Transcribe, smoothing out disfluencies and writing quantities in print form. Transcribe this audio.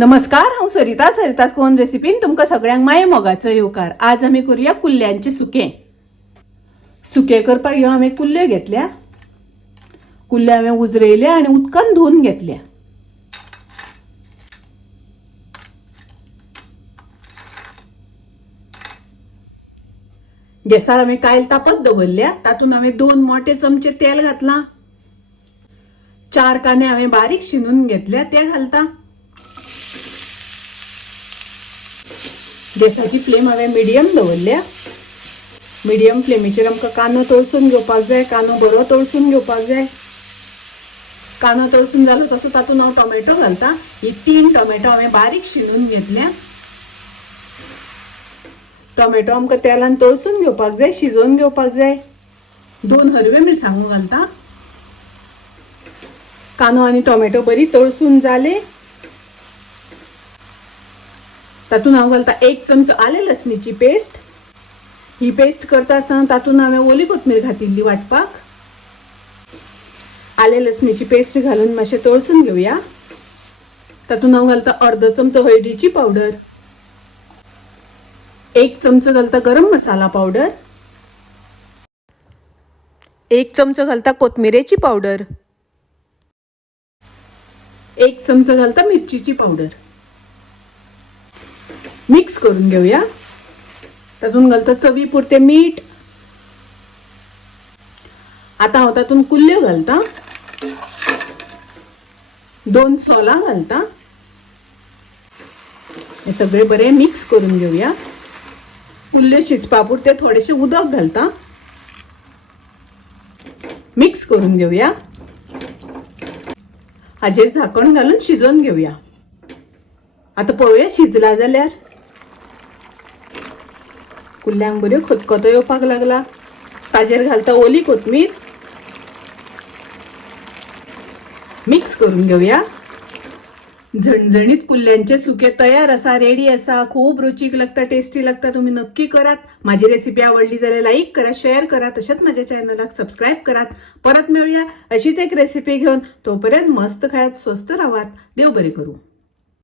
नमस्कार, हांव सरिता कोन रेसिपीन तुमकां सगळ्यांक माये मोगाचो येवकार। आज आमी करूया कुल्ल्यांचे सुकें। सुकें करपाक ह्यो हांवें कुल्ल्यो घेतल्या। कुल्ल्यो हांवें उजरयल्या आनी उदकान धुवन घेतल्या। गॅसार हांवें कायल तापत दवरल्या। तातूंत हांवें 2 मोठे चमचे तेल घातलां। 4 कांदे हांवें बारीक शिनून घेतल्या ते घालता। गॅसाची फ्लेम हांवें मिडियम दवरल्या। मिडियम फ्लेमीचेर आमकां कांदो तळसून घेवपाक जाय। कांदो बरो तळसून घेवपाक जाय। कांदो तळसून जालो तसो तातूंत हांव टोमॅटो घालता। ही 3 टोमॅटो हांवें बारीक शिनून घेतल्या। टोमॅटो आमकां तेलान तळसून घेवपाक जाय, शिजोवन घेवपाक जाय। 2 हरव्यो मिरसांगो घालता। कांदो आनी टोमॅटो बरी तळसून जाले। तातूंत हांव घालता 1 चमचो आले लसणीची पेस्ट। ही पेस्ट करता आसतना तातूंत हांवें ओली कोथमीर घातिल्ली वाटपाक। आले लसणीची पेस्ट घालून मातशें तळसून घेवया। तातूंत हांव घालता अर्दो चमचो हळदीची पावडर, 1 चमचो घालता गरम मसाला पावडर, 1 चमचो घालता कोथमिरेची पावडर, 1 चमचो घालता मिरचीची पावडर। मिक्स करून घेऊया। तातूंत घालता चवी पुरते मीठ। आता हांव तातूंत कुल्ल्यो घालता। 2 सोलां घालता। हे सगळे बरे मिक्स करून घेऊया। कुल्ल्यो शिजपा पुरते थोडेशें उदक घालता। मिक्स करून घेऊया। हाजेर झाकण घालून शिजोवन घेऊया। आता पळोवया शिजला जाल्यार। कुल्ल्यांक बऱ्यो खतखतो येवपाक लागला। ताजेर घालता ओली कोथमीर। मिक्स करून घेऊया। झणझणीत कुल्ल्यांचे सुकें तयार आसा, रेडी आसा। खूब रुचीक लागता, टेस्टी लागता। तुम्ही नक्की करात। माझी रेसिपी आवडली जाल्यार लाईक करा, शेअर करा। तशेंच माझ्या चॅनलाक सबस्क्राईब करात। परत मिळूया अशीच एक रेसिपी घेऊन। तोपर्यंत मस्त खायात, स्वस्त राहात। देव बरे करू।